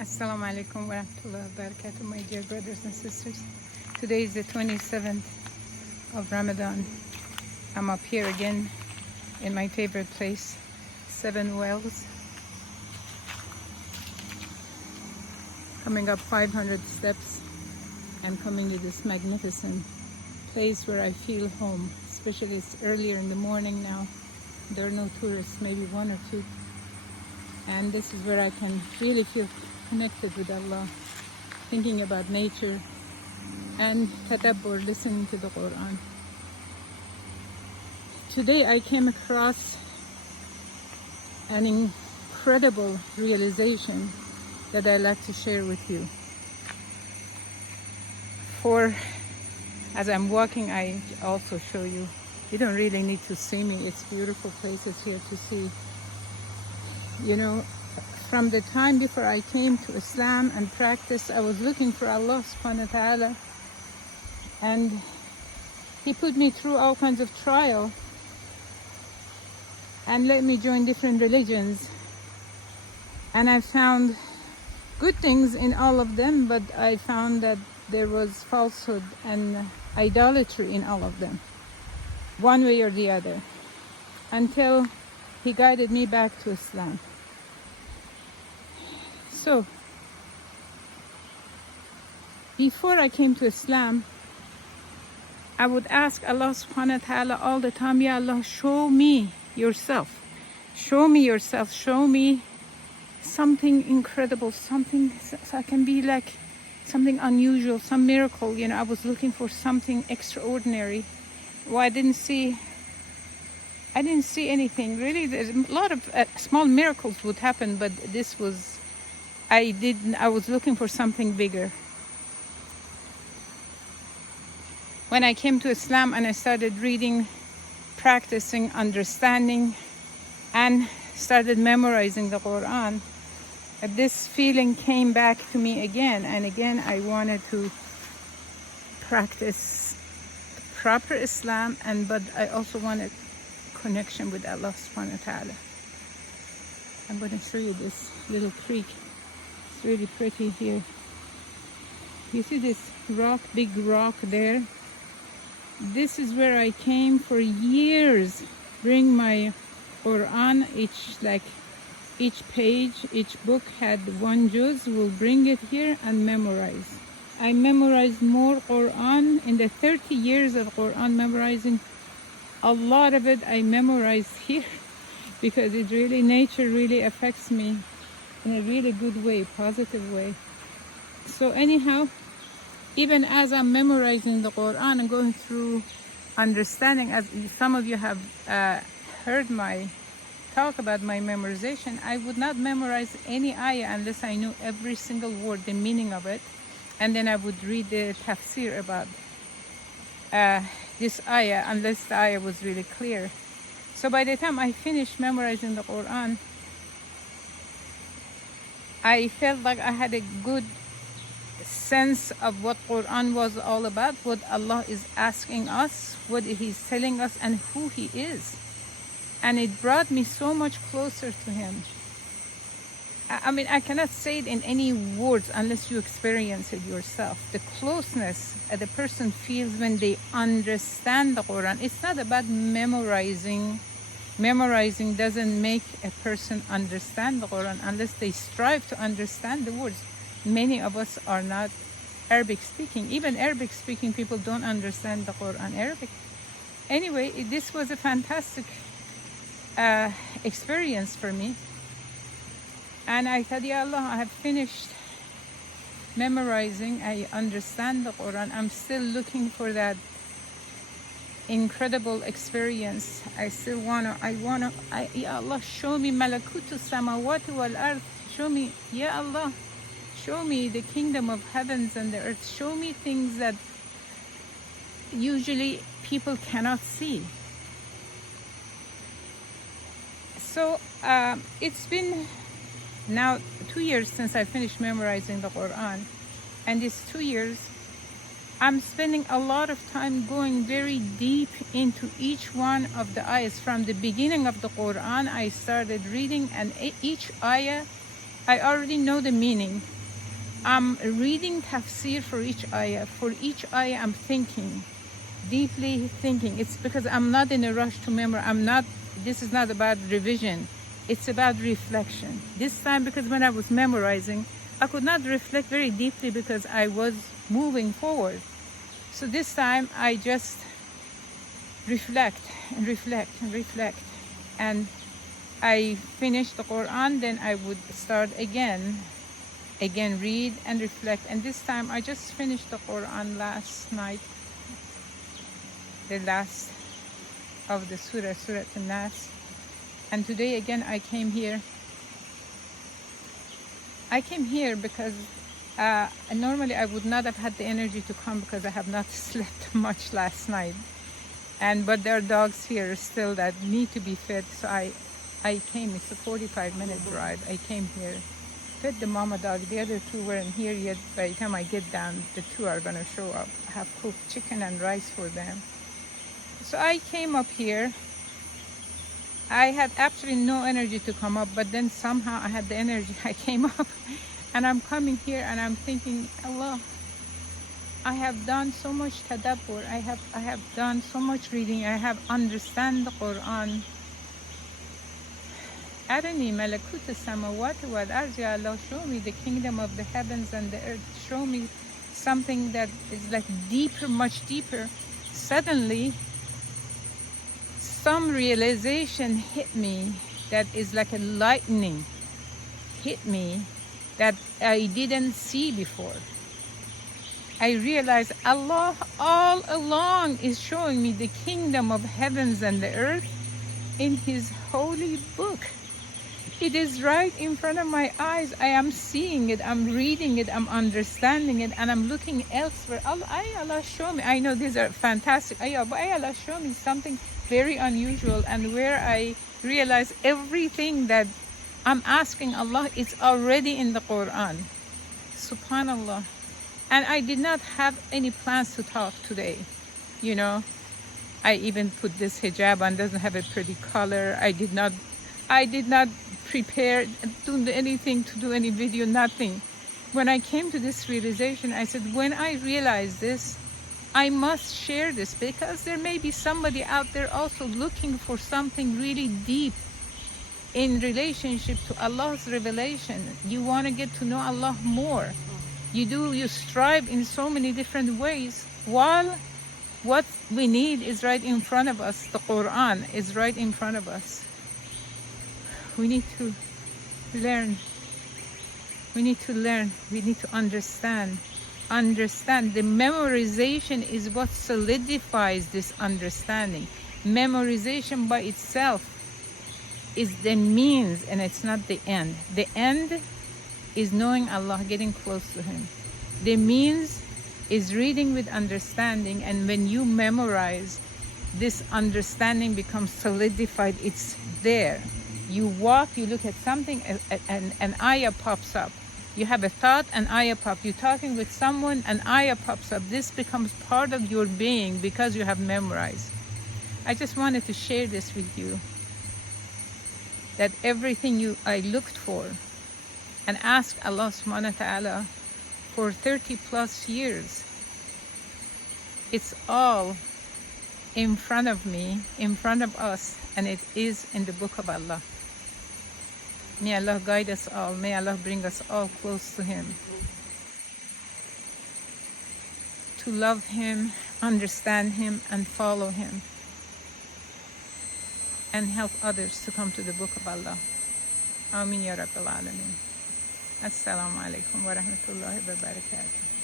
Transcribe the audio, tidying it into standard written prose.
Assalamu alaikum wa rahmatullahi wa barakatuh, my dear brothers and sisters. Today is the 27th of Ramadan. I'm up here again in my favorite place, Seven Wells. Coming up 500 steps and coming to this magnificent place where I feel home. Especially it's earlier in the morning now. There are no tourists, maybe one or two. And this is where I can really feel connected with Allah, thinking about nature and tadabbur, listening to the Quran. Today I came across an incredible realization that I'd like to share with you. As I'm walking, I also show you. You don't really need to see me. It's beautiful places here to see. You know, from the time before I came to Islam and practice, I was looking for Allah subhanahu wa ta'ala, and He put me through all kinds of trial and let me join different religions, and I found good things in all of them, but I found that there was falsehood and idolatry in all of them, one way or the other, until He guided me back to Islam. So, before I came to Islam, I would ask Allah subhanahu wa ta'ala all the time, Ya Allah, show me yourself. Show me yourself. Show me something incredible, something so I can be like something unusual, some miracle. You know, I was looking for something extraordinary. Well, I didn't see anything. Really, there's a lot of small miracles would happen, but this was, I was looking for something bigger. When I came to Islam and I started reading, practicing, understanding, and started memorizing the Quran, this feeling came back to me again and again. I wanted to practice proper Islam, but I also wanted connection with Allah subhanahu wa ta'ala. I'm going to show you this little creek. It's really pretty here. You see this rock, big rock there? This is where I came for years. Bring my Quran, each page, each book had one juz. Will bring it here and memorize. I memorized more Quran in the 30 years of Quran memorizing. A lot of it I memorized here because nature really affects me in a really good way, positive way. So anyhow, even as I'm memorizing the Quran and going through understanding, as some of you have heard my talk about my memorization, I would not memorize any ayah unless I knew every single word, the meaning of it, and then I would read the tafsir about this ayah unless the ayah was really clear. So by the time I finished memorizing the Quran, I felt like I had a good sense of what Quran was all about, what Allah is asking us, what He's telling us, and who He is. And it brought me so much closer to Him. I mean, I cannot say it in any words unless you experience it yourself. The closeness the person feels when they understand the Quran. It's not about memorizing. Memorizing doesn't make a person understand the Quran unless they strive to understand the words. Many of us are not Arabic speaking. Even Arabic speaking people don't understand the Quran Arabic. Anyway, this was a fantastic experience for me. And I said, Ya Allah, I have finished memorizing. I understand the Quran. I'm still looking for that incredible experience. Ya Allah, show me malakutu samawati wal ard. Show me, Ya Allah, show me the kingdom of heavens and the earth. Show me things that usually people cannot see. So it's been now 2 years since I finished memorizing the Quran, and these 2 years I'm spending a lot of time going very deep into each one of the ayahs. From the beginning of the Quran I started reading, and each ayah I already know the meaning. I'm reading tafsir for each ayah. For each ayah, I'm thinking, deeply thinking. It's because I'm not in a rush to memorize. This is not about revision. It's about reflection. This time, because when I was memorizing, I could not reflect very deeply because I was moving forward. So this time, I just reflect and reflect and reflect. And I finished the Quran, then I would start again, read and reflect. And this time, I just finished the Quran last night, the last of the Surah An-Nas. And today again, I came here. I came here because normally I would not have had the energy to come because I have not slept much last night. But there are dogs here still that need to be fed. So I came. It's a 45-minute drive. I came here, fed the mama dog. The other two weren't here yet. By the time I get down, the two are gonna show up. I have cooked chicken and rice for them. So I came up here. I had absolutely no energy to come up, but then somehow I had the energy. I came up and I'm coming here and I'm thinking, Allah, I have done so much tadabbur. I have done so much reading. I have understand the Quran. Arani malakut samawati wal ardi. Allah, show me the kingdom of the heavens and the earth. Show me something that is like deeper, much deeper. Suddenly, some realization hit me that is like a lightning hit me that I didn't see before. I realized Allah all along is showing me the kingdom of heavens and the earth in His holy book. It is right in front of my eyes. I am seeing it, I'm reading it, I'm understanding it, and I'm looking elsewhere. Allah, show me. I know these are fantastic, but Allah, show me something very unusual, and where I realize everything that I'm asking Allah is already in the Quran. Subhanallah. And I did not have any plans to talk today. You know, I even put this hijab on, doesn't have a pretty color. I did not prepare, do anything to do any video, nothing. When I came to this realization, I said, when I realize this, I must share this, because there may be somebody out there also looking for something really deep in relationship to Allah's revelation. You want to get to know Allah more. You strive in so many different ways, while what we need is right in front of us. The Quran is right in front of us. We need to learn. We need to learn. We need to understand. The memorization is what solidifies this understanding. Memorization by itself is the means and it's not the end. The end is knowing Allah, getting close to Him. The means is reading with understanding, and when you memorize, this understanding becomes solidified. It's there. You walk, you look at something, and an ayah pops up. You have a thought, an ayah pops. You're talking with someone, an ayah pops up. This becomes part of your being because you have memorized. I just wanted to share this with you, that everything I looked for and asked Allah subhanahu wa ta'ala for 30 plus years, it's all in front of me, in front of us, and it is in the book of Allah. May Allah guide us all. May Allah bring us all close to Him. To love Him, understand Him, and follow Him. And help others to come to the book of Allah. Ameen ya Rabbil Alameen. Assalamu alaikum wa rahmatullahi wa barakatuh.